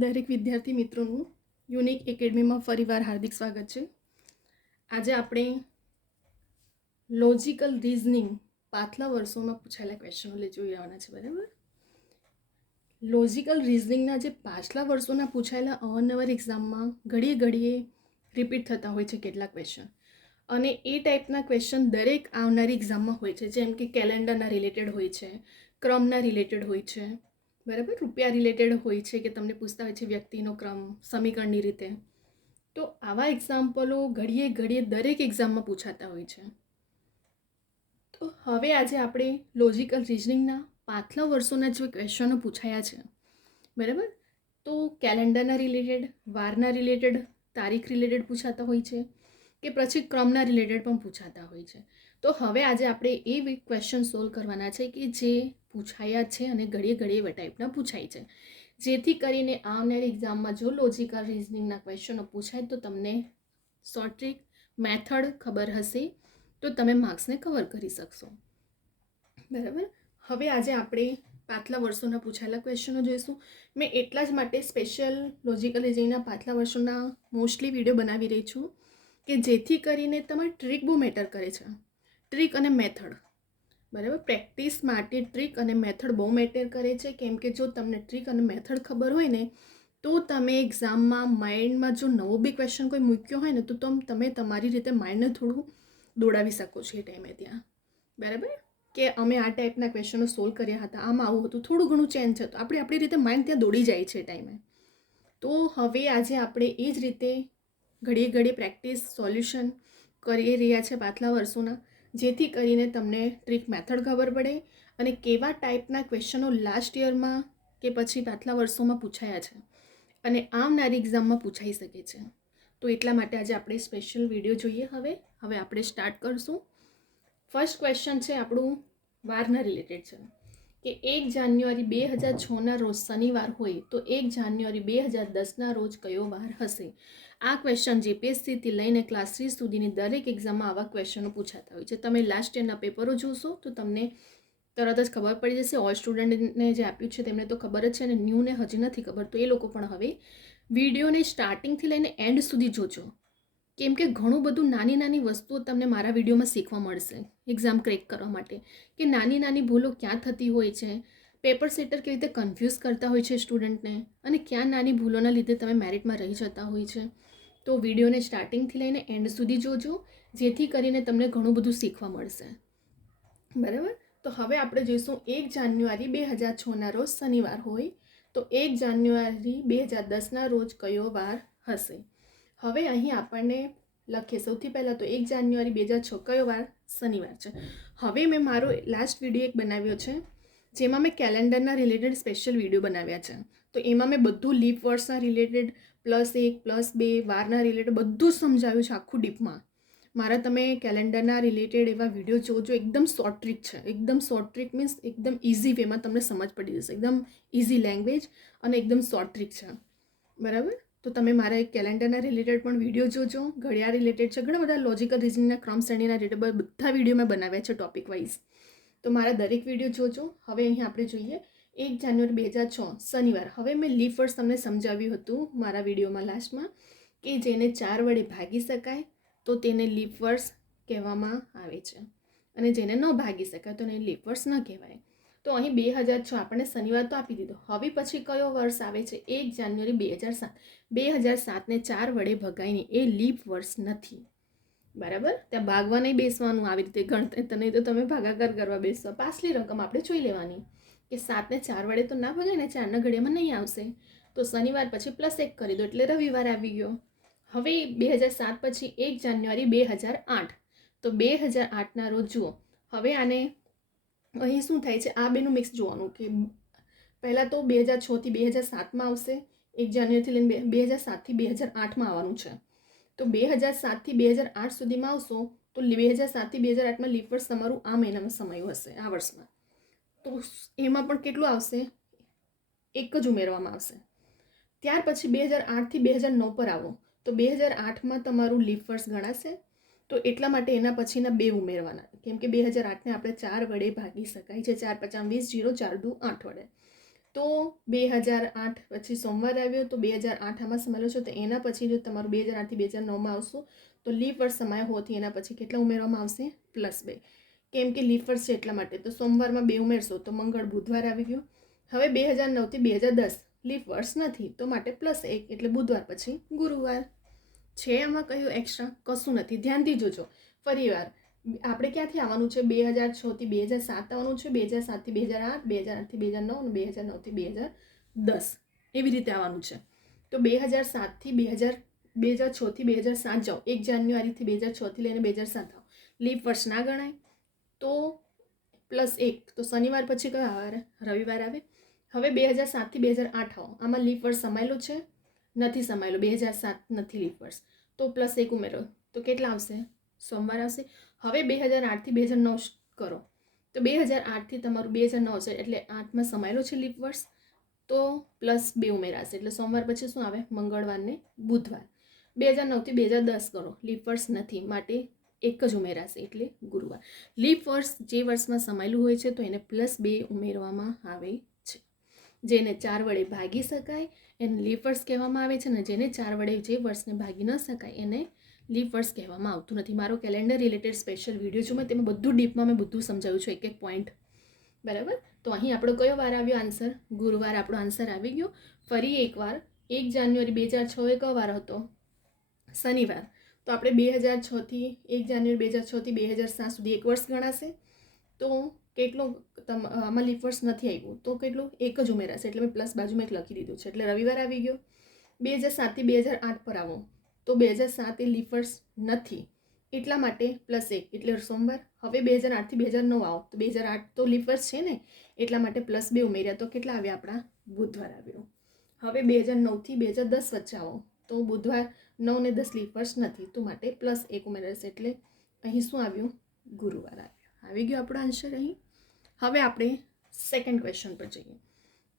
દરેક વિદ્યાર્થી મિત્રોનું યુનિક એકેડમીમાં ફરીવાર હાર્દિક સ્વાગત છે. આજે આપણે લોજિકલ રીઝનિંગ પાછલા વર્ષોમાં પૂછાયેલા ક્વેશ્ચનો જોઈ રહેવાના છે. બરાબર, લોજિકલ રીઝનિંગના જે પાછલા વર્ષોના પૂછાયેલા અવારનવાર એક્ઝામમાં ઘડીએ રિપીટ થતા હોય છે કેટલાક ક્વેશ્ચન, અને એ ટાઈપના ક્વેશ્ચન દરેક આવનારી એક્ઝામમાં હોય છે. જેમ કે કેલેન્ડરના રિલેટેડ હોય છે, ક્રમના રિલેટેડ હોય છે, બરાબર, રૂપિયા રિલેટેડ હોય છે કે તમને પૂછતા હોય છે વ્યક્તિનો ક્રમ સમીકરણની રીતે. તો આવા એક્ઝામ્પલો ઘડીએ દરેક એક્ઝામમાં પૂછાતા હોય છે. તો હવે આજે આપણે લોજિકલ રીઝનિંગના પાછલા વર્ષોના જે ક્વેશ્ચનો પૂછાયા છે, બરાબર, તો કેલેન્ડરના રિલેટેડ, વારના રિલેટેડ, તારીખ રિલેટેડ પૂછાતા હોય છે કે પછી ક્રમના રિલેટેડ પણ પૂછાતા હોય છે. તો હવે આજે આપણે એ ક્વેશ્ચન સોલ્વ કરવાના છે કે જે પૂછાયા છે અને ઘડીએ એવા ટાઈપના પૂછાય છે, જેથી કરીને આવનારી એક્ઝામમાં જો લોજિકલ રીઝનિંગના ક્વેશ્ચનો પૂછાય તો તમને શોર્ટ ટ્રિક મેથડ ખબર હશે તો તમે માર્ક્સને કવર કરી શકશો. બરાબર, હવે આજે આપણે પાછલા વર્ષોના પૂછાયેલા ક્વેશ્ચનો જોઈશું. મેં એટલા જ માટે સ્પેશિયલ લોજિકલ રીઝનિંગના પાછલા વર્ષોના મોસ્ટલી વિડીયો બનાવી રહી છું કે જેથી કરીને તમારી ટ્રીક બહુ મેટર કરે છે. ટ્રીક અને મેથડ, બરાબર, પ્રેક્ટિસ માટે ટ્રીક અને મેથડ બહુ મેટર કરે છે. કેમ કે જો તમને ટ્રીક અને મેથડ ખબર હોય ને તો તમે એક્ઝામમાં માઇન્ડમાં જો નવો બી ક્વેશ્ચન કોઈ મૂક્યો હોય ને તો તમે તમારી રીતે માઇન્ડને થોડું દોડાવી શકો છો એ ટાઈમે ત્યાં. બરાબર, કે અમે આ ટાઈપના ક્વેશ્ચનો સોલ્વ કર્યા હતા, આમાં આવું હતું, થોડું ઘણું ચેન્જ થતું, આપણી રીતે માઇન્ડ ત્યાં દોડી જાય છે એ ટાઈમે. તો હવે આજે આપણે એ જ રીતે ઘડીએ પ્રેક્ટિસ સોલ્યુશન કરી રહ્યા છે પાછલા વર્ષોના, જેથી કરીને તમને ટ્રીક મેથડ ખબર પડે અને કેવા ટાઈપના ક્વેશ્ચનો લાસ્ટ યરમાં કે પછી પાછલા વર્ષોમાં પૂછાયા છે અને આવનારી એક્ઝામમાં પૂછાઈ શકે છે. તો એટલા માટે આજે આપણે સ્પેશિયલ વિડીયો જોઈએ. હવે આપણે સ્ટાર્ટ કરશું. ફર્સ્ટ ક્વેશ્ચન છે આપણું વારના રિલેટેડ છે કે 1 જાન્યુઆરી 2006ના રોજ શનિવાર હોય તો 1 જાન્યુઆરી 2010ના રોજ કયો વાર હશે? આ ક્વેશ્ચન જીપીએસસીથી લઈને ક્લાસ 3 સુધીની દરેક એક્ઝામમાં આવા ક્વેશ્ચનો પૂછાતા હોય છે. તમે લાસ્ટ યરના પેપરો જોશો તો તમને તરત જ ખબર પડી જશે. ઓલ સ્ટુડન્ટને જે આપ્યું છે તેમને તો ખબર જ છે, અને ન્યૂને હજી નથી ખબર તો એ લોકો પણ હવે વિડીયોને સ્ટાર્ટિંગથી લઈને એન્ડ સુધી જોજો. કેમ કે ઘણું બધું નાની વસ્તુઓ તમને મારા વિડીયોમાં શીખવા મળશે એક્ઝામ ક્રેક કરવા માટે, કે નાની ભૂલો ક્યાં થતી હોય છે, પેપર સેટર કેવી રીતે કન્ફ્યુઝ કરતા હોય છે સ્ટુડન્ટને, અને ક્યાં નાની ભૂલોના લીધે તમે મેરિટમાં રહી જતા હોય છે. તો વિડીયોને સ્ટાર્ટિંગથી લઈને એન્ડ સુધી જોજો, જેથી કરીને તમને ઘણું બધું શીખવા મળશે. બરાબર, તો હવે આપણે જોઈશું 1 જાન્યુઆરી 2006ના રોજ શનિવાર હોય તો 1 જાન્યુઆરી 2010ના રોજ કયો વાર હશે? હવે અહીં આપણને લખીએ સૌથી પહેલાં તો 1 જાન્યુઆરી 2006 કયો વાર? શનિવાર છે. હવે મેં મારો લાસ્ટ વિડીયો એક બનાવ્યો છે જેમાં મેં કેલેન્ડરના રિલેટેડ સ્પેશિયલ વિડીયો બનાવ્યા છે. તો એમાં મેં બધું લીપ વર્ષના રિલેટેડ +1 +2 વારના રિલેટેડ બધું સમજાવ્યું છે આખું ડીપમાં. મારા તમે કેલેન્ડરના રિલેટેડ એવા વિડીયો જોજો. એકદમ શોર્ટ ટ્રીક છે, એકદમ શોર્ટ ટ્રીક મીન્સ એકદમ ઇઝી વેમાં તમને સમજ પડી જશે, એકદમ ઇઝી લેંગ્વેજ અને એકદમ શોર્ટ ટ્રીક છે. બરાબર, તો તમે મારા એક કેલેન્ડરના રિલેટેડ પણ વિડીયો જોજો. ઘડિયાળ રિલેટેડ છે, ઘણા બધા લોજિકલ રીઝનિંગના ક્રમ શ્રેણીના રિલેટેડ બધા વિડીયો મેં બનાવ્યા છે ટોપિક વાઇઝ. તો મારા દરેક વિડીયો જોજો. હવે અહીં આપણે જોઈએ 1 જાન્યુઆરી 2006 શનિવાર. હવે મેં લીપ વર્ષ તમને સમજાવ્યું હતું મારા વિડીયોમાં લાસ્ટમાં કે જેને 4 વડે ભાગી શકાય તો તેને લીપ વર્ષ કહેવામાં આવે છે, અને જેને ન ભાગી શકાય તો એને લીપ વર્ષ ન કહેવાય. તો અહીં 2006 આપણને શનિવાર તો આપી દીધો. હવે પછી કયો વર્ષ આવે છે? 1 જાન્યુઆરી 2007. 2007ને 4 વડે ભગાઈને એ લીપ વર્ષ નથી. બરાબર, ત્યાં ભાગવા નહીં બેસવાનું, આવી રીતે ગણતરી નહીં તો તમે ભાગાકાર કરવા બેસશો. પાછલી રકમ આપણે જોઈ લેવાની કે 7ને 4 વડે તો ના ભગાય ને, 4ના ઘડિયામાં નહીં આવશે. તો શનિવાર પછી +1 કરી દો એટલે રવિવાર આવી ગયો. હવે 2007 પછી 1 જાન્યુઆરી 2008. તો 2008ના રોજ જુઓ. હવે આને અહીં શું થાય છે, આ બેનું મિક્સ જોવાનું કે પહેલાં તો 2006થી 2007માં આવશે, 1 જાન્યુઆરીથી લઈને 2007થી 2008માં આવવાનું છે. તો 2007થી 2008 સુધીમાં આવશો તો 2007થી 2008માં લીપ વર્ષ તમારું આ મહિનામાં સમાયું હશે, આ વર્ષમાં. તો એમાં પણ કેટલું આવશે? 1 જ ઉમેરવામાં આવશે. ત્યાર પછી 2008થી 2009 પર આવો તો 2008માં તમારું લીપ વર્ષ ગણાશે. તો એટલા માટે એના પછીના 2 ઉમેરવાના, કેમ કે 2008ને આપણે 4 વડે ભાગી શકાય છે. 4 × 5 = 20, 0 4 × 2 = 8 વડે. તો 2008 પછી સોમવાર આવ્યો તો 2008 આમાં સમાયેલો છે, તો એના પછી જો તમારું 2008થી 2009માં આવશું તો લીપ વર્ષ સમાયો હોવાથી એના પછી કેટલા ઉમેરવામાં આવશે? +2. કેમ કે લીપ વર્ષ છે એટલા માટે. તો સોમવારમાં 2 ઉમેરશો તો મંગળ બુધવાર આવી ગયો. હવે 2009થી 2010 લીપ વર્ષ નથી તો માટે +1 એટલે બુધવાર પછી ગુરુવાર છે. આમાં કયું એક્સ્ટ્રા? કશું નથી. ધ્યાનથી જોજો. ફરીવાર આપણે ક્યાંથી આવવાનું છે? 2006થી 2007 આવવાનું છે, 2007થી 2008, 2008થી 2009 અને 2009થી 2010 એવી રીતે આવવાનું છે. તો 2007થી 2006થી 2007 જાઓ, 1 જાન્યુઆરીથી 2006થી લઈને 2007 આવો, લીપ વર્ષ ના ગણાય. તો +1 તો શનિવાર પછી કયો આવે? રવિવાર આવે. હવે 2007થી 2008 આવો, આમાં લીપ વર્ષ સમાયેલું છે? નથી સમાયેલું. 2007 નથી લીપ વર્ષ, તો +1 ઉમેરો તો કેટલા આવશે? સોમવાર આવશે. હવે 2008થી 2009 કરો તો 2008થી તમારું 2009 છે એટલે 8માં સમાયેલો છે લીપ વર્ષ, તો +2 ઉમેરાશે એટલે સોમવાર પછી શું આવે? મંગળવાર ને બુધવાર. 2009થી 2010 કરો, લીપ વર્ષ નથી માટે 1 જ ઉમેરાશે એટલે ગુરુવાર. લીપ વર્ષ જે વર્ષમાં સમાયેલું હોય છે તો એને +2 ઉમેરવામાં આવે છે. જેને 4 વડે ભાગી શકાય એને લીપ વર્ષ કહેવામાં આવે છે, અને જેને 4 વડે જે વર્ષને ભાગી ન શકાય એને લીપ વર્ષ કહેવામાં આવતું નથી. મારો કેલેન્ડર રિલેટેડ સ્પેશિયલ વિડીયો છું, તેમાં બધું ડીપમાં મેં બધું સમજાવ્યું છું, એક પોઈન્ટ. બરાબર. તો અહીં આપણો કયો વાર આવ્યો? આન્સર ગુરુવાર આપણો આન્સર આવી ગયો. ફરી એકવાર 1 જાન્યુઆરી 2006 એ કયો વાર હતો? શનિવાર. તો આપણે 2006થી 1 જાન્યુઆરી 2006થી 2007 સુધી 1 વર્ષ ગણાશે. તો કેટલો આમાં લીપ વર્ષ નથી આવ્યું તો કેટલું? 1 જ ઉમેરાશે એટલે મેં પ્લસ બાજુમાં 1 લખી દીધું છે એટલે રવિવાર આવી ગયો. 2007થી 2008 પર આવો તો 2007 એ લીપ વર્ષ નથી એટલા માટે +1 એટલે સોમવાર. હવે 2008થી 2009 આવો તો 2008 તો લીપ વર્ષ છે ને એટલા માટે +2 ઉમેર્યા તો કેટલા આવ્યા? આપણા બુધવાર આવ્યો. હવે 2009થી 2010 વચ્ચે આવો તો બુધવાર 9 ને 10 લીપ વર્ષ નથી તો માટે +1 ઉમેરાશે એટલે અહીં શું આવ્યું? ગુરુવાર આવ્યો. આવી ગયો આપણો આન્સર અહીં. હવે આપણે સેકન્ડ ક્વેશ્ચન પર જઈએ.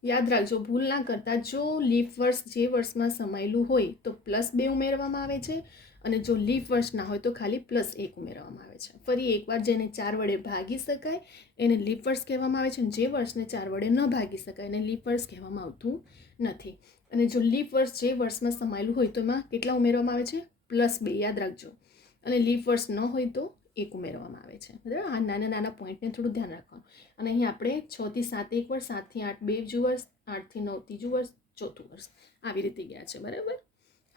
યાદ રાખજો, ભૂલ ના કરતા. જો લીપ વર્ષ જે વર્ષમાં સમાયેલું હોય તો +2 ઉમેરવામાં આવે છે, અને જો લીપ વર્ષ ના હોય તો ખાલી +1 ઉમેરવામાં આવે છે. ફરી એકવાર, જેને 4 વડે ભાગી શકાય એને લીપ વર્ષ કહેવામાં આવે છે, અને જે વર્ષને 4 વડે ન ભાગી શકાય એને લીપ વર્ષ કહેવામાં આવતું નથી. અને જો લીપ વર્ષ જે વર્ષમાં સમાયેલું હોય તો એમાં કેટલા ઉમેરવામાં આવે છે? +2. યાદ રાખજો. અને લીપ વર્ષ ન હોય તો 1 ઉમેરવામાં આવે છે. બરાબર. આ નાના નાના પોઈન્ટને થોડું ધ્યાન રાખવાનું. અને અહીં આપણે 6 થી 7 1 વર્ષ, 7 થી 8 બીજું વર્ષ, 8 થી 9 ત્રીજું વર્ષ, ચોથું વર્ષ આવી રીતે ગયા છે. બરાબર.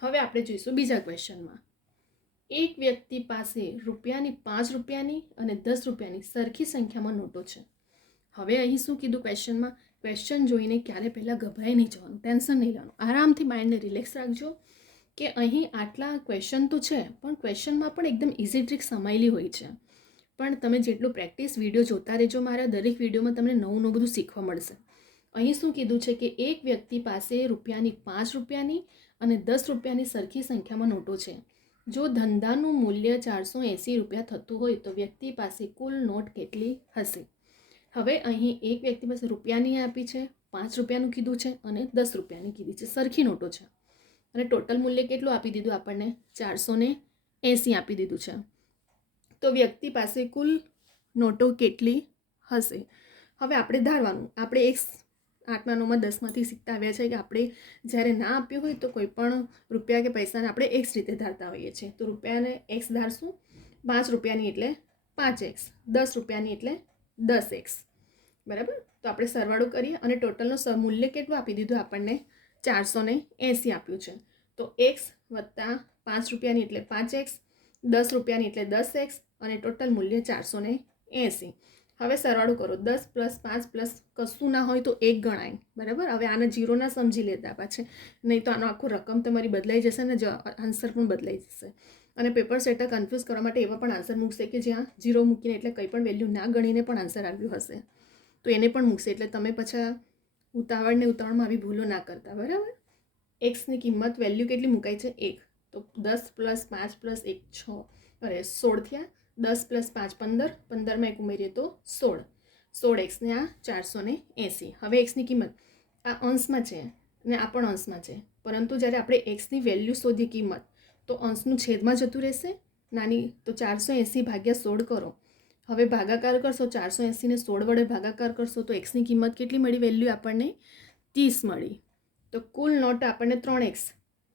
હવે આપણે જોઈશું બીજા ક્વેશ્ચનમાં. એક વ્યક્તિ પાસે રૂપિયાની 5 રૂપિયાની અને 10 રૂપિયાની સરખી સંખ્યામાં નોટો છે. હવે અહીં શું કીધું ક્વેશ્ચનમાં? ક્વેશ્ચન જોઈને ક્યારે પહેલાં ગભરાઈ નહીં જવાનું, ટેન્શન નહીં લેવાનું, આરામથી માઇન્ડને રિલેક્સ રાખજો કે અહીં આટલા ક્વેશ્ચન તો છે પણ ક્વેશ્ચનમાં પણ એકદમ ઇઝી ટ્રીક સમાયેલી હોય છે. પણ તમે જેટલું પ્રેક્ટિસ વિડીયો જોતા રહેજો, મારા દરેક વિડીયોમાં તમને નવું નવું બધું શીખવા મળશે. અહીં શું કીધું છે કે એક વ્યક્તિ પાસે રૂપિયાની 5 રૂપિયાની અને 10 રૂપિયાની સરખી સંખ્યામાં નોટો છે. જો ધંધાનું મૂલ્ય 480 રૂપિયા થતું હોય તો વ્યક્તિ પાસે કુલ નોટ કેટલી હશે? હવે અહીં એક વ્યક્તિ પાસે રૂપિયાની આપી છે, 5 રૂપિયાનું કીધું છે અને 10 રૂપિયાની કીધી છે, સરખી નોટો છે. અને ટોટલ મૂલ્ય કેટલું આપી દીધું આપણને? 480 આપી દીધું છે. તો વ્યક્તિ પાસે કુલ નોટો કેટલી હશે? હવે આપણે ધારવાનું. આપણે 8મા 9મા 10માંથી શીખતા આવ્યા છે કે આપણે જ્યારે ના આપ્યું હોય તો કોઈ પણ રૂપિયા કે પૈસાને આપણે x રીતે ધારતા હોઈએ છીએ. તો રૂપિયાને x ધારશું. 5 રૂપિયાની એટલે 5x, 10 રૂપિયાની એટલે 10x. બરાબર. તો આપણે સરવાળો કરીએ અને ટોટલનું મૂલ્ય કેટલું આપી દીધું આપણને? 480 આપ્યું છે. તો x વત્તા 5 રૂપિયાની એટલે 5x, 10 રૂપિયાની એટલે 10x અને ટોટલ મૂલ્ય 480. હવે સરવાળો કરો. 10 + 5 + કશું ના હોય તો 1 ગણાય. બરાબર. હવે આને 0 ના સમજી લેતા પાછે, નહીં તો આનો આખો રકમ તમારી બદલાઈ જશે ને આન્સર પણ બદલાઈ જશે. અને પેપર સેટર કન્ફ્યુઝ કરવા માટે એવા પણ આન્સર મૂકશે કે જ્યાં 0 મૂકીને એટલે કંઈ પણ વેલ્યુ ના ગણીને પણ આન્સર આવ્યું હશે તો એને પણ મૂકશે. એટલે તમે પાછા ઉતાવળમાં આવી ભૂલો ના કરતા. બરાબર. એક્સની કિંમત વેલ્યુ કેટલી મુકાય છે? 1. તો 10 + 5 + 1 6 અરે 16 થયા. 10 + 5 15, 15માં 1 ઉમેરીએ તો 16. 16x ને આ 480. હવે એક્સની કિંમત આ અંશમાં છે ને આ પણ અંશમાં છે, પરંતુ જ્યારે આપણે એક્સની વેલ્યુ શોધી કિંમત તો અંશનું છેદમાં જતું રહેશે નાની. તો 480 / 16 કરો. હવે ભાગાકાર કરશો. 480 ને 16 વડે ભાગાકાર કરશો તો એક્સની કિંમત કેટલી મળી વેલ્યુ આપણને? 30 મળી. તો કુલ નોટ આપણને 3x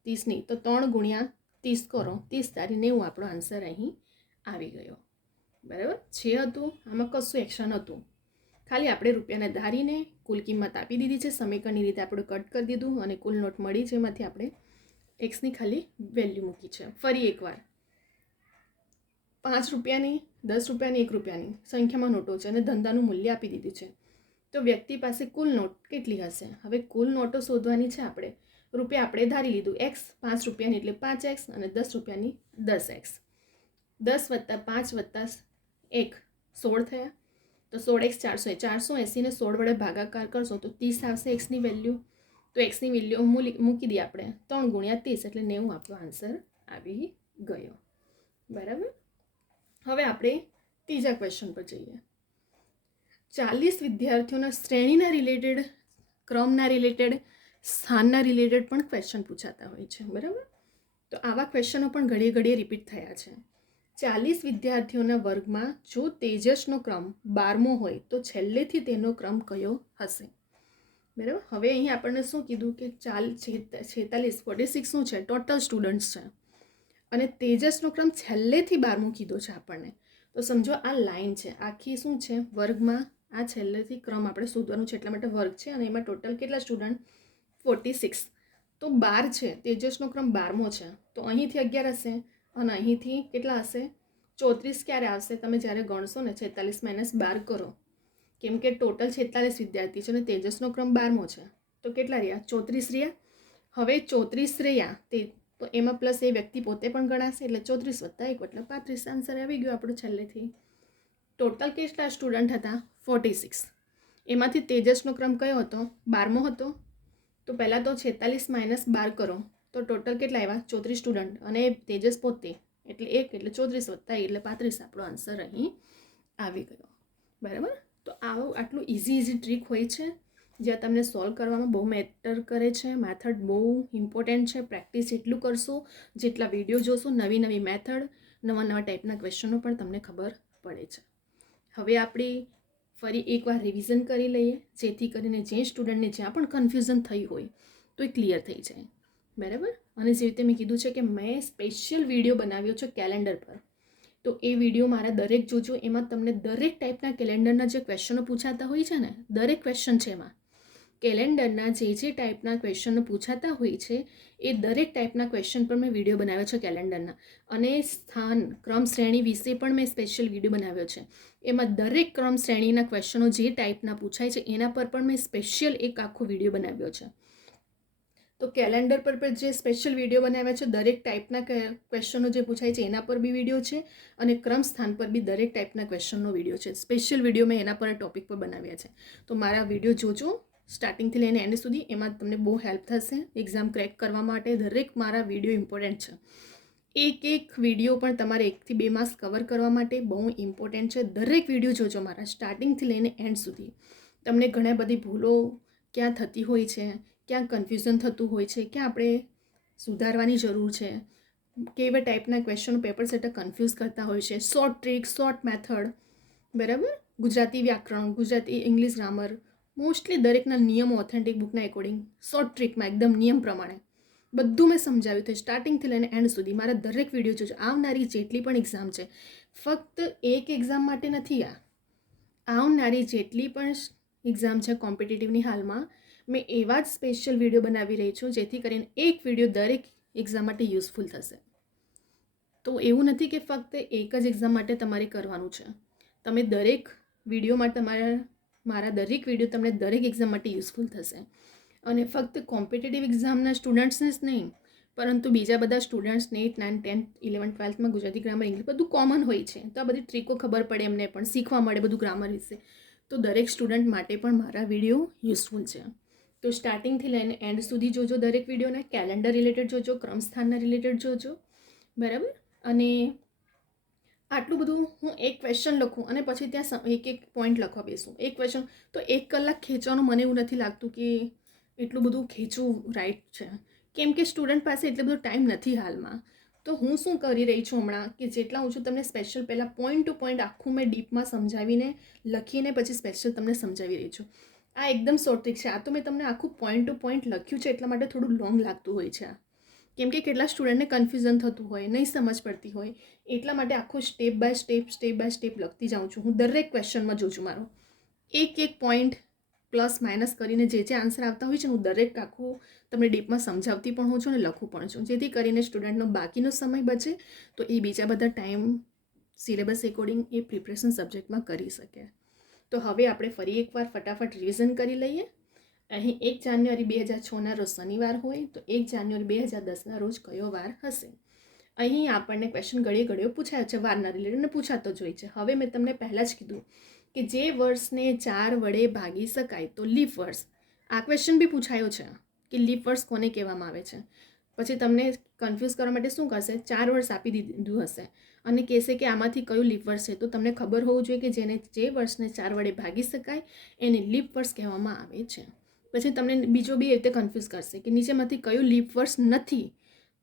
30ની, તો 3 ગુણ્યા 30 કરો, 30 તારી 90 આપણો આન્સર અહીં આવી ગયો. બરાબર છે. હતું આમાં કશું એક્શન હતું, ખાલી આપણે રૂપિયાને ધારીને કુલ કિંમત આપી દીધી છે, સમીકરણની રીતે આપણે કટ કરી દીધું અને કુલ નોટ મળી જેમાંથી આપણે એક્સની ખાલી વેલ્યુ મૂકી છે. ફરી એકવાર 5 રૂપિયાની, 10 રૂપિયાની, 1 રૂપિયાની સંખ્યામાં નોટો છે અને ધંધાનું મૂલ્ય આપી દીધું છે. તો વ્યક્તિ પાસે કુલ નોટ કેટલી હશે? હવે કુલ નોટો શોધવાની છે આપણે. રૂપિયા આપણે ધારી લીધું x, 5 રૂપિયાની એટલે 5x અને 10 રૂપિયાની 10x. 10 + 5 + 1 16 થયા. તો 16x 480 ને 16 વડે ભાગાકાર કરશો તો 30 આવશે એક્સની વેલ્યુ. તો એક્સની વેલ્યુ મૂકી દઈએ આપણે 3 ગુણ્યા 30 એટલે 90 આપણો આન્સર આવી ગયો. બરાબર. હવે આપણે ત્રીજા ક્વેશ્ચન પર જઈએ. 40 વિદ્યાર્થીઓના શ્રેણીના રિલેટેડ, ક્રમના રિલેટેડ, સ્થાનના રિલેટેડ પણ ક્વેશ્ચન પૂછાતા હોય છે. બરાબર. તો આવા ક્વેશ્ચનો પણ ઘડીએ ઘડીએ રિપીટ થયા છે. 40 વિદ્યાર્થીઓના વર્ગમાં જો તેજસનો ક્રમ 12મો હોય તો છેલ્લેથી તેનો ક્રમ કયો હશે? બરાબર. હવે અહીં આપણને શું કીધું કે 46 શું છે? ટોટલ સ્ટુડન્ટ્સ છે અને તેજસનો ક્રમ છેલ્લેથી 12મો કીધો છે આપણને. તો સમજો આ લાઈન છે આખી, શું છે? વર્ગમાં આ છેલ્લેથી ક્રમ આપણે શોધવાનું છે, એટલા માટે વર્ગ છે અને એમાં ટોટલ કેટલા સ્ટુડન્ટ? 46. તો 12 છે, તેજસનો ક્રમ 12મો છે, તો અહીંથી 11 હશે અને અહીંથી કેટલા હશે? 34. ક્યારે આવશે? તમે જ્યારે ગણશો ને 46 - 12 કરો, કેમ કે ટોટલ 46 વિદ્યાર્થી છે અને તેજસનો ક્રમ 12મો છે, તો કેટલા રહ્યા? 34 રહ્યા. હવે 34 રહ્યા તો એમાં પ્લસ એ વ્યક્તિ પોતે પણ ગણાશે એટલે 34 + 1 એટલે 35 આન્સર આવી ગયો આપણો છેલ્લેથી. ટોટલ કેટલા સ્ટુડન્ટ હતા? 46. એમાંથી તેજસનો ક્રમ કયો હતો? 12મો હતો. તો પહેલાં તો 46 - 12 કરો તો ટોટલ કેટલા આવ્યા? 34 સ્ટુડન્ટ અને તેજસ પોતે એટલે 1 એટલે 34 + 1 એટલે 35 આપણો આન્સર અહીં આવી ગયો. બરાબર. તો આટલું ઇઝી ટ્રીક હોય છે જ્યાં તમને સોલ્વ કરવામાં બહુ મેટર કરે છે. મેથડ બહુ ઇમ્પોર્ટન્ટ છે. પ્રેક્ટિસ એટલું કરશો જેટલા વિડીયો જોશો, નવી નવી મેથડ, નવા ટાઈપના ક્વેશ્ચનો પણ તમને ખબર પડે છે. હવે આપણે ફરી એકવાર રિવિઝન કરી લઈએ જેથી કરીને જે સ્ટુડન્ટને જ્યાં પણ કન્ફ્યુઝન થઈ હોય તો એ ક્લિયર થઈ જાય. બરાબર. અને જે રીતે મેં કીધું છે કે મેં સ્પેશિયલ વિડીયો બનાવ્યો છે કેલેન્ડર પર, તો એ વિડીયો મારા દરેક જોજો. એમાં તમને દરેક ટાઈપના કેલેન્ડરના જે ક્વેશ્ચનો પૂછાતા હોય છે ને, દરેક ક્વેશ્ચન છે એમાં. કેલેન્ડરના જે ટાઈપના ક્વેશ્ચનો પૂછાતા હોય છે એ દરેક ટાઈપના ક્વેશ્ચન પર મેં વિડીયો બનાવ્યો છે કેલેન્ડરના. અને સ્થાન, ક્રમ શ્રેણી વિશે પણ મેં સ્પેશિયલ વિડીયો બનાવ્યો છે. એમાં દરેક ક્રમ શ્રેણીના ક્વેશ્ચનો જે ટાઈપના પૂછાય છે એના પર પણ મેં સ્પેશિયલ એક આખો વિડીયો બનાવ્યો છે. તો કેલેન્ડર પર જે સ્પેશિયલ વિડીયો બનાવ્યા છે, દરેક ટાઈપના ક્વેશ્ચનો જે પૂછાય છે એના પર બી વિડીયો છે અને ક્રમ સ્થાન પર બી દરેક ટાઈપના ક્વેશ્ચનનો વિડીયો છે. સ્પેશિયલ વિડીયો મેં એના પર ટોપિક પર બનાવ્યા છે. તો મારા વિડીયો જોજો સ્ટાર્ટિંગથી લઈને એન્ડ સુધી, એમાં તમને બહુ હેલ્પ થશે એક્ઝામ ક્રેક કરવા માટે. દરેક મારા વિડીયો ઇમ્પોર્ટન્ટ છે. એક વિડીયો પણ તમારે 1 થી 2 માર્ક્સ કવર કરવા માટે બહુ ઇમ્પોર્ટન્ટ છે. દરેક વિડીયો જોજો મારા સ્ટાર્ટિંગથી લઈને એન્ડ સુધી. તમને ઘણા બધી ભૂલો ક્યાં થતી હોય છે, ક્યાં કન્ફ્યુઝન થતું હોય છે, ક્યાં આપણે સુધારવાની જરૂર છે, કેવા ટાઈપના ક્વેશ્ચનો પેપર સેટર કન્ફ્યુઝ કરતા હોય છે, શોર્ટ ટ્રીક, શોર્ટ મેથડ, બરાબર, ગુજરાતી વ્યાકરણ, ગુજરાતી ઇંગ્લિશ ગ્રામર, મોસ્ટલી દરેકના નિયમો ઓથેન્ટિક બુકના એકોર્ડિંગ શોર્ટ ટ્રીકમાં એકદમ નિયમ પ્રમાણે બધું મેં સમજાવ્યું છે સ્ટાર્ટિંગથી લઈને એન્ડ સુધી. મારા દરેક વિડીયો જોજો. આવનારી જેટલી પણ એક્ઝામ છે, ફક્ત એક એક્ઝામ માટે નથી, આવનારી જેટલી પણ એક્ઝામ છે કોમ્પિટિટિવની હાલમાં, મેં એવા જ સ્પેશિયલ વિડીયો બનાવી રહી છું જેથી કરીને એક વિડીયો દરેક એક્ઝામ માટે યુઝફુલ થશે. તો એવું નથી કે ફક્ત એક જ એક્ઝામ માટે તમારે કરવાનું છે. તમે દરેક વિડીયોમાં મારા દરેક વિડીયો તમને દરેક એક્ઝામ માટે યુઝફુલ થશે. અને ફક્ત કોમ્પિટિટિવ એક્ઝામના સ્ટુડન્ટ્સને જ નહીં, પરંતુ બીજા બધા સ્ટુડન્ટ્સ 8, 9, 10, 11, 12માં ગુજરાતી ગ્રામર, ઇંગ્લિશ બધું કોમન હોય છે. તો આ બધી ટ્રીકો ખબર પડે, એમને પણ શીખવા મળે બધું ગ્રામર વિશે. તો દરેક સ્ટુડન્ટ માટે પણ મારા વિડીયો યુઝફુલ છે. તો સ્ટાર્ટિંગથી લઈને એન્ડ સુધી જોજો દરેક વિડીયોને. કેલેન્ડર રિલેટેડ જોજો, ક્રમસ્થાનના રિલેટેડ જોજો, બરાબર. અને આટલું બધું હું એક ક્વેશ્ચન લખું અને પછી ત્યાં એક પોઈન્ટ લખવા બેસું. એક ક્વેશ્ચન તો 1 કલાક ખેંચવાનું મને એવું નથી લાગતું કે એટલું બધું ખેંચવું રાઈટ છે, કેમ કે સ્ટુડન્ટ પાસે એટલો બધો ટાઈમ નથી હાલમાં. તો હું શું કરી રહી છું હમણાં કે જેટલા હું છું તમને સ્પેશિયલ પહેલાં પોઈન્ટ ટુ પોઈન્ટ આખું મેં ડીપમાં સમજાવીને લખીને પછી સ્પેશિયલ તમને સમજાવી રહી છું. આ એકદમ શોર્ટ ટ્રીક છે. આ તો મેં તમને આખું પોઈન્ટ ટુ પોઈન્ટ લખ્યું છે એટલા માટે થોડું લોંગ લાગતું હોય છે આ, કેમ કે કેટલા સ્ટુડન્ટને કન્ફ્યુઝન થતું હોય, નહીં સમજ પડતી હોય, એટલા માટે આખું સ્ટેપ બાય સ્ટેપ લખતી જાઉં છું. હું દરેક ક્વેશ્ચનમાં જોઉં છું, મારો એક પોઈન્ટ પ્લસ માઇનસ કરીને જે આન્સર આવતા હોય છે હું દરેક આખું તમને ડીપમાં સમજાવતી પણ હોઉં છું અને લખું પણ છું, જેથી કરીને સ્ટુડન્ટનો બાકીનો સમય બચે તો એ બીજા બધા ટાઈમ સિલેબસ એકોર્ડિંગ એ પ્રિપરેશન સબ્જેક્ટમાં કરી શકે. તો હવે આપણે ફરી એકવાર ફટાફટ રિવિઝન કરી લઈએ. અહીં 1 જાન્યુઆરી 2006ના રોજ શનિવાર હોય તો 1 જાન્યુઆરી 2010ના રોજ કયો વાર હશે? અહીં આપણને ક્વેશ્ચન ઘડીએ પૂછાયો છે, વારના રિલેટેડ પૂછાતો જ હોય છે. હવે મેં તમને પહેલાં જ કીધું કે જે વર્ષને 4 વડે ભાગી શકાય તો લીપ વર્ષ. આ ક્વેશ્ચન બી પૂછાયો છે કે લીપ વર્ષ કોને કહેવામાં આવે છે. પછી તમને કન્ફ્યુઝ કરવા માટે શું કરશે, 4 વર્ષ આપી દીધું હશે અને કહેશે કે આમાંથી કયું લીપ વર્ષ છે. તો તમને ખબર હોવું જોઈએ કે જે વર્ષને 4 વડે ભાગી શકાય એને લીપ વર્ષ કહેવામાં આવે છે. પછી તમને બીજો બી એ રીતે કન્ફ્યુઝ કરશે કે નીચેમાંથી કયું લીપ વર્ષ નથી.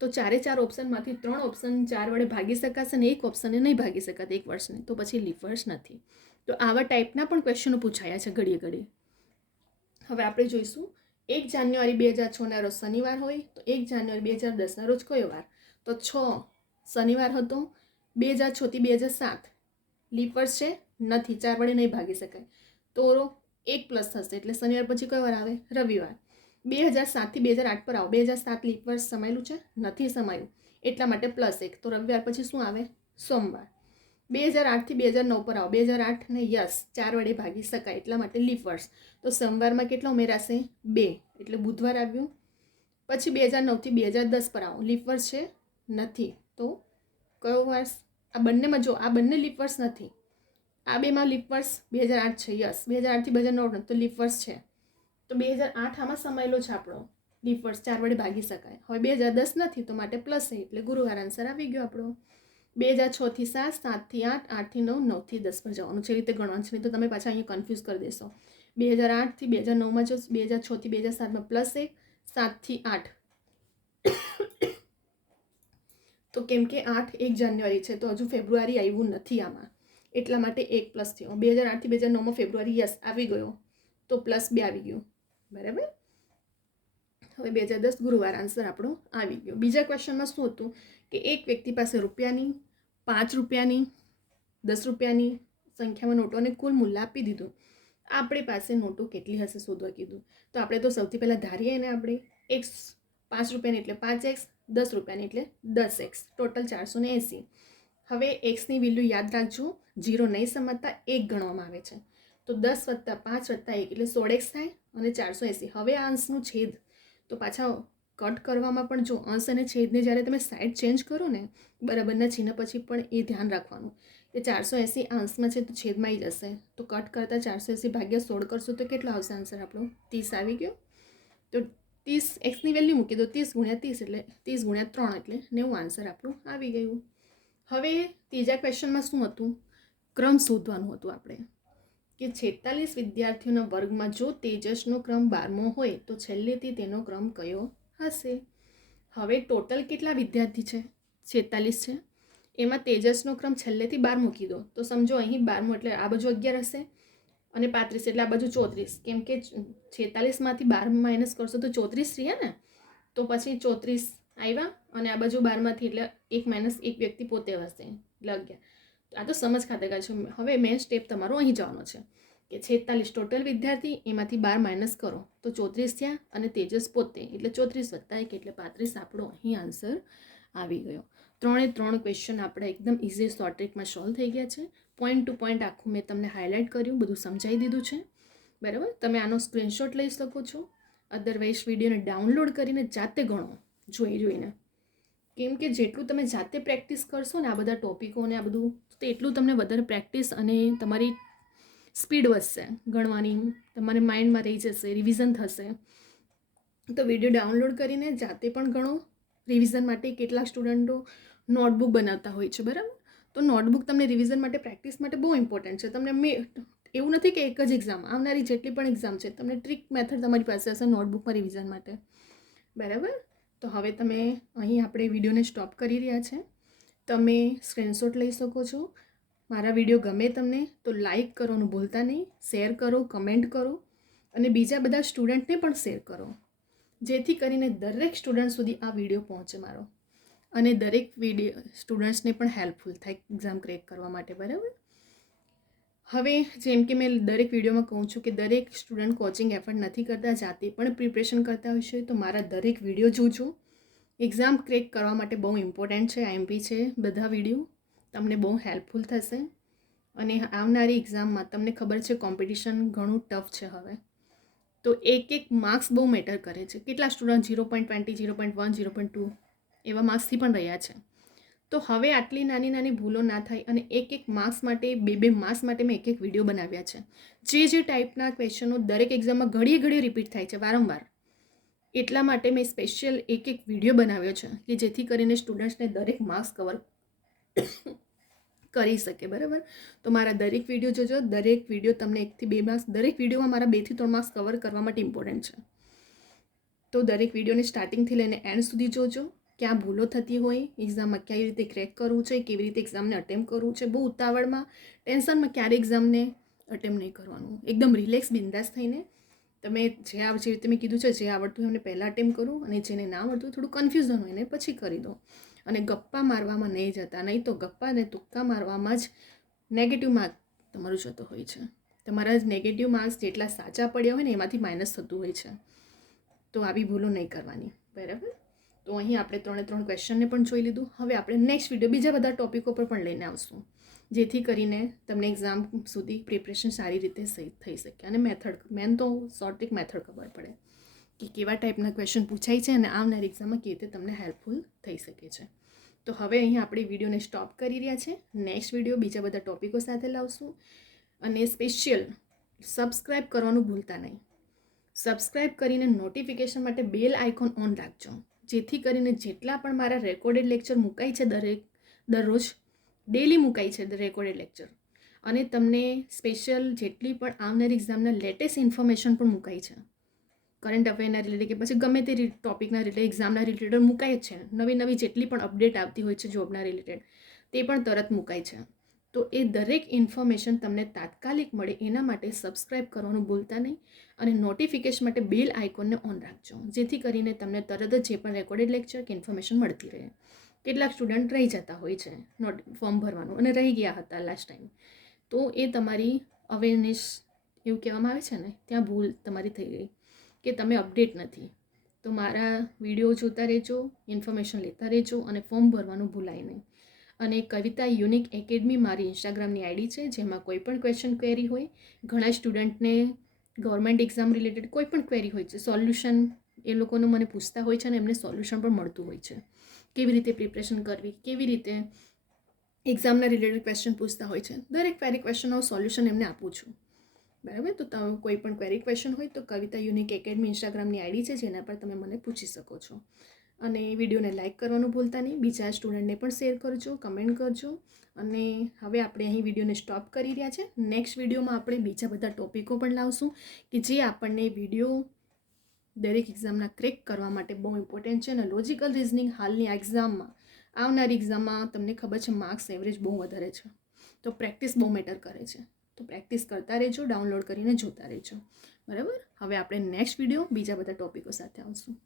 તો 4 ઓપ્શનમાંથી 3 ઓપ્શન 4 વડે ભાગી શકાશે અને એક ઓપ્શને નહીં ભાગી શકાય એક વર્ષને, તો પછી લીપ વર્ષ નથી. તો આવા ટાઈપના પણ ક્વેશ્ચનો પૂછાયા છે ઘડીએ. હવે આપણે જોઈશું 1 જાન્યુઆરી 2006ના રોજ શનિવાર હોય તો 1 જાન્યુઆરી 2010ના રોજ કયો વાર? તો 6 શનિવાર હતો. 2006 થી 2007 લીપ વર્ષ છે? નથી, 4 વડે નહીં ભાગી શકાય, તો 1 પ્લસ થશે એટલે શનિવાર પછી કયો વાર આવે? રવિવાર. 2007 થી 2008 પર આવો. 2007 લીપ વર્ષ સમાયેલું છે? નથી સમાયું, એટલા માટે +1. તો રવિવાર પછી શું આવે? સોમવાર. 2008 થી 2009 પર આવો. 2008 ને યસ 4 વડે ભાગી શકાય એટલા માટે લીપ વર્ષ. તો સોમવારમાં કેટલા ઉમેરાશે? 2 એટલે બુધવાર આવ્યું. પછી 2009 થી 2010 પર આવો. લીપ વર્ષ છે? નથી, તો કયો વર્ષ? આ બંનેમાં જો આ બંને લીપ વર્ષ નથી, આ બેમાં લીપ વર્ષ 2008 છે, યસ. 2008 થી 2009 તો લીપ વર્ષ છે, તો 2008 આમાં સમાયેલો છે આપણો લીપ વર્ષ, 4 વડે ભાગી શકાય. હવે 2010 નથી તો માટે +1 એટલે ગુરુવાર આન્સર આવી ગયો આપણો. 2006 થી 7, 7 થી 8, 8 થી 9, 9 થી 10 પર જવાનું છે. એ રીતે ગણવાનું છે, નહીં તો તમે પાછા અહીંયા કન્ફ્યુઝ કરી દેશો. 2008 થી 2009માં જો 2006 થી 2007માં +1, 7 થી 8 તો કેમ કે 8 1 જાન્યુઆરી છે તો હજુ ફેબ્રુઆરી આવ્યું નથી આમાં, એટલા માટે 1 પ્લસ થયો. 2008 થી 2009માં ફેબ્રુઆરી યસ આવી ગયો તો +2 આવી ગયું, બરાબર. હવે 2010 ગુરુવાર આન્સર આપણો આવી ગયો. બીજા ક્વેશ્ચનમાં શું હતું કે એક વ્યક્તિ પાસે રૂપિયાની, 5 રૂપિયાની, 10 રૂપિયાની સંખ્યામાં નોટોને કુલ મૂલ્ય આપી દીધું. આપણી પાસે નોટો કેટલી હશે શોધવા કીધું. તો આપણે તો સૌથી પહેલાં ધારીએ ને આપણે 5 રૂપિયાની એટલે 5x, 10 રૂપિયાની એટલે 10x, ટોટલ 480. હવે એક્સની વેલ્યુ યાદ રાખજો, 0 નહીં સમજતા 1 ગણવામાં આવે છે. તો 10 + 5 + 1 એટલે 16x થાય અને 480. હવે આ અંશનું છેદ તો પાછા કટ કરવામાં પણ જો અંશ અને છેદને જ્યારે તમે સાઈડ ચેન્જ કરો ને બરાબરના ચિહ્ન પછી પણ એ ધ્યાન રાખવાનું કે 480 અંશમાં છે તો છેદમાં આવી જશે. તો કટ કરતાં 480 ભાગ્યા 16 કરશું તો કેટલો આવશે આન્સર આપણો? 30 આવી ગયો. તો 30 એક્સની વેલ્યુ મૂકી દો, 30 × 30 એટલે 30 × 3 એટલે 90 આન્સર આપણું આવી ગયું. હવે ત્રીજા ક્વેશ્ચનમાં શું હતું? ક્રમ શોધવાનું હતું આપણે કે 46 વિદ્યાર્થીઓના વર્ગમાં જો તેજસનો ક્રમ 12મો હોય તો છેલ્લેથી તેનો ક્રમ કયો હશે? હવે ટોટલ કેટલા વિદ્યાર્થી છે? 46 છે. એમાં તેજસનો ક્રમ છેલ્લેથી 12 મૂકી દો તો સમજો અહીં 12મો એટલે આ બાજુ 11 હશે અને 35 એટલે આ બાજુ 34, કેમ કે 46માંથી 12 માઇનસ કરશો તો 34 રહ્યા ને, તો પછી 34 આવ્યા અને આ બાજુ 12માંથી એટલે 1 - 1 વ્યક્તિ પોતે હશે એટલે 11. આ તો સમજ ખાતર છે. હવે મેઇન સ્ટેપ તમારો અહીં જવાનો છે કે 46 ટોટલ વિદ્યાર્થી, એમાંથી 12 માઇનસ કરો તો 34 થયા અને તેજસ પોતે એટલે 34 + 1 એટલે 35 આપણો અહીં આન્સર આવી ગયો. 3 ક્વેશ્ચન આપણે એકદમ ઇઝી શોર્ટ ટ્રીકમાં સોલ્વ થઈ ગયા છે. પોઈન્ટ ટુ પોઈન્ટ આખું મેં તમને હાઇલાઇટ કર્યું, બધું સમજાવી દીધું છે, બરાબર. તમે આનો સ્ક્રીનશોટ લઈ શકો છો, અદરવાઇઝ વિડીયોને ડાઉનલોડ કરીને જાતે ગણો જોઈને, કેમ કે જેટલું તમે જાતે પ્રેક્ટિસ કરશો ને આ બધા ટોપિકોને આ બધું, તો એટલું તમને વધારે પ્રેક્ટિસ અને તમારી સ્પીડ વધશે ગણવાની, તમારે માઇન્ડમાં રહી જશે, રિવિઝન થશે. તો વિડીયો ડાઉનલોડ કરીને જાતે પણ ગણો. રિવિઝન માટે કેટલાક સ્ટુડન્ટો નોટબુક બનાવતા હોય છે, બરાબર. તો નોટબુક તમને રિવિઝન માટે, પ્રેક્ટિસ માટે બહુ ઇમ્પોર્ટન્ટ છે. તમને એવું નથી કે એક જ એક્ઝામ, આવનારી જેટલી પણ એક્ઝામ છે તમને ટ્રીક મેથડ તમારી પાસે હશે નોટબુકમાં રિવિઝન માટે, બરાબર. તો હવે તમે અહીં આપણે વિડીયોને સ્ટોપ કરી રહ્યા છે. તમે સ્ક્રીનશોટ લઈ શકો છો. મારા વિડીયો ગમે તમને તો લાઈક કરવાનું ભૂલતા નહીં, શેર કરો, કમેન્ટ કરો અને બીજા બધા સ્ટુડન્ટને પણ શેર કરો, જેથી કરીને દરેક સ્ટુડન્ટ સુધી આ વિડીયો પહોંચે મારો, અને દરેક સ્ટુડન્ટ્સને પણ હેલ્પફુલ થાય એક્ઝામ ક્રેક કરવા માટે. બરાબર. હવે જેમ કે મેં દરેક વિડીયોમાં કહું છું કે દરેક સ્ટુડન્ટ કોચિંગ એફર્ટ નથી કરતા, જાતે પણ પ્રિપરેશન કરતા હોય છે. તો મારા દરેક વિડીયો જોજો. એક્ઝામ ક્રેક કરવા માટે બહુ ઇમ્પોર્ટન્ટ છે, આઈએમપી છે. બધા વિડીયો તમને બહુ હેલ્પફુલ થશે. અને આવનારી એક્ઝામમાં તમને ખબર છે કોમ્પિટિશન ઘણું ટફ છે હવે. તો એક માર્ક્સ બહુ મેટર કરે છે. કેટલા સ્ટુડન્ટ 0.20, 0.1, 0.2 એવા માર્ક્સથી પણ રહ્યા છે. તો હવે આટલી નાની નાની ભૂલો ના થાય, અને એક માર્ક્સ માટે, બે માર્ક્સ માટે મેં એક વિડીયો બનાવ્યા છે. જે ટાઈપના ક્વેશ્ચનો દરેક એક્ઝામમાં ઘડીએ રિપીટ થાય છે વારંવાર, એટલા માટે મેં સ્પેશિયલ એક વિડીયો બનાવ્યો છે કે જેથી કરીને સ્ટુડન્ટ્સને દરેક માર્ક્સ કવર કરી શકે. બરાબર. તો મારા દરેક વિડીયો જોજો. દરેક વિડીયો તમને 1 થી 2 માર્ક્સ, દરેક વિડીયોમાં મારા 2 થી 3 માર્ક્સ કવર કરવા માટે ઇમ્પોર્ટન્ટ છે. તો દરેક વિડીયોને સ્ટાર્ટિંગથી લઈને એન્ડ સુધી જોજો. ક્યાં ભૂલો થતી હોય, એક્ઝામમાં કઈ રીતે ક્રેક કરવું છે, કેવી રીતે એક્ઝામને અટેમ્પ કરવું છે. બહુ ઉતાવળમાં, ટેન્શનમાં ક્યારે એક્ઝામને અટેમ્પ નહીં કરવાનું. એકદમ રિલેક્સ, બિંદાસ થઈને તમે જે રીતે મેં કીધું છે, જે આવડતું હોય એમને પહેલાં અટેમ્પ કરું, અને જેને ના આવડતું થોડું કન્ફ્યુઝન હોય ને પછી કરી દો. અને ગપ્પા મારવામાં નહીં જતા, નહીં તો ગપ્પા અને તુક્કા મારવામાં જ નેગેટિવ માર્ક તમારું જતો હોય છે. તમારા નેગેટિવ માર્ક્સ જેટલા સાચા પડ્યા હોય ને એમાંથી માઇનસ થતું હોય છે. તો આવી ભૂલો નહીં કરવાની. બરાબર. તો અહીં આપણે 3 ક્વેશ્ચનને પણ જોઈ લીધું. હવે આપણે નેક્સ્ટ વિડીયો બીજા બધા ટોપિકો પર પણ લઈને આવશું, જેથી કરીને તમને એક્ઝામ સુધી પ્રિપરેશન સારી રીતે થઈ શકે. અને મેન તો શોર્ટ મેથડ ખબર પડે કે કેવા ટાઈપના ક્વેશ્ચન પૂછાય છે અને આવનારી એક્ઝામમાં કેવી રીતે તમને હેલ્પફુલ થઈ શકે છે. તો હવે અહીં આપણે વિડીયોને સ્ટોપ કરી રહ્યા છે. નેક્સ્ટ વિડીયો બીજા બધા ટોપિકો સાથે લાવશું. અને સ્પેશિયલ સબસ્ક્રાઈબ કરવાનું ભૂલતા નહીં. સબસ્ક્રાઈબ કરીને નોટિફિકેશન માટે બેલ આઇકોન ઓન રાખજો, જેથી કરીને જેટલા પણ મારા રેકોર્ડેડ લેક્ચર મુકાય છે દરરોજ ડેલી મુકાય છે રેકોર્ડેડ લેક્ચર, અને તમને સ્પેશિયલ જેટલી પણ આવનારી એક્ઝામના લેટેસ્ટ ઇન્ફોર્મેશન પણ મુકાય છે, કરંટ અફેરના રિલેટેડ કે પછી ગમે તે ટોપિકના રિલેટેડ, એક્ઝામના રિલેટેડ મુકાય જ છે. નવી જેટલી પણ અપડેટ આવતી હોય છે જોબના રિલેટેડ, તે પણ તરત મુકાય છે. તો એ દરેક ઇન્ફોર્મેશન તમને તાત્કાલિક મળે એના માટે સબસ્ક્રાઈબ કરવાનું ભૂલતા નહીં, અને નોટિફિકેશન માટે બેલ આઇકોનને ઓન રાખજો, જેથી કરીને તમને તરત જ જે પણ રેકોર્ડેડ લેક્ચર કે ઇન્ફોર્મેશન મળતી રહે. કેટલાક સ્ટુડન્ટ રહી જતા હોય છે ફોર્મ ભરવાનું, અને રહી ગયા હતા લાસ્ટ ટાઈમ, તો એ તમારી અવેરનેસ એવું કહેવામાં આવે છે ને, ત્યાં ભૂલ તમારી થઈ ગઈ કે તમે અપડેટ નથી. તો મારા વિડીયો જોતા રહેજો, ઇન્ફોર્મેશન લેતા રહેજો, અને ફોર્મ ભરવાનું ભૂલાય નહીં. અને કવિતા યુનિક એકેડમી મારી ઇન્સ્ટાગ્રામની આઈડી છે, જેમાં કોઈ પણ ક્વેશ્ચન ક્વેરી હોય, ઘણા સ્ટુડન્ટને ગવર્મેન્ટ એક્ઝામ રિલેટેડ કોઈ પણ ક્વેરી હોય છે, સોલ્યુશન એ લોકોનું મને પૂછતા હોય છે, અને એમને સોલ્યુશન પણ મળતું હોય છે. કેવી રીતે પ્રિપરેશન કરવી, કેવી રીતે એક્ઝામના રિલેટેડ ક્વેશ્ચન પૂછતા હોય છે, દરેક ક્વેશ્ચનનો સોલ્યુશન એમને આપું છું. બરાબર. તો તમે કોઈ પણ ક્વેરી ક્વેશ્ચન હોય તો કવિતા યુનિક એકેડમી ઇન્સ્ટાગ્રામની આઈડી છે, જેના પર તમે મને પૂછી શકો છો. અને વિડીયોને લાઇક કરવાનું ભૂલતા નહીં, બીજા સ્ટુડન્ટને પણ શેર કરજો, કમેન્ટ કરજો. અને હવે આપણે અહીં વિડીયોને સ્ટોપ કરી રહ્યા છે. નેક્સ્ટ વિડીયોમાં આપણે બીજા બધા ટોપિકો પણ લાવશું કે જે આપણને વિડીયો દરેક એક્ઝામના ક્રેક કરવા માટે બહુ ઇમ્પોર્ટન્ટ છે. અને લોજિકલ રિઝનિંગ હાલની એક્ઝામમાં, આવનારી એક્ઝામમાં તમને ખબર છે માર્ક્સ એવરેજ બહુ વધારે છે, તો પ્રેક્ટિસ બહુ મેટર કરે છે. તો પ્રેક્ટિસ કરતા રહેજો, ડાઉનલોડ કરીને જોતા રહેજો. બરાબર. હવે આપણે નેક્સ્ટ વિડીયો બીજા બધા ટોપિકો સાથે આવશું.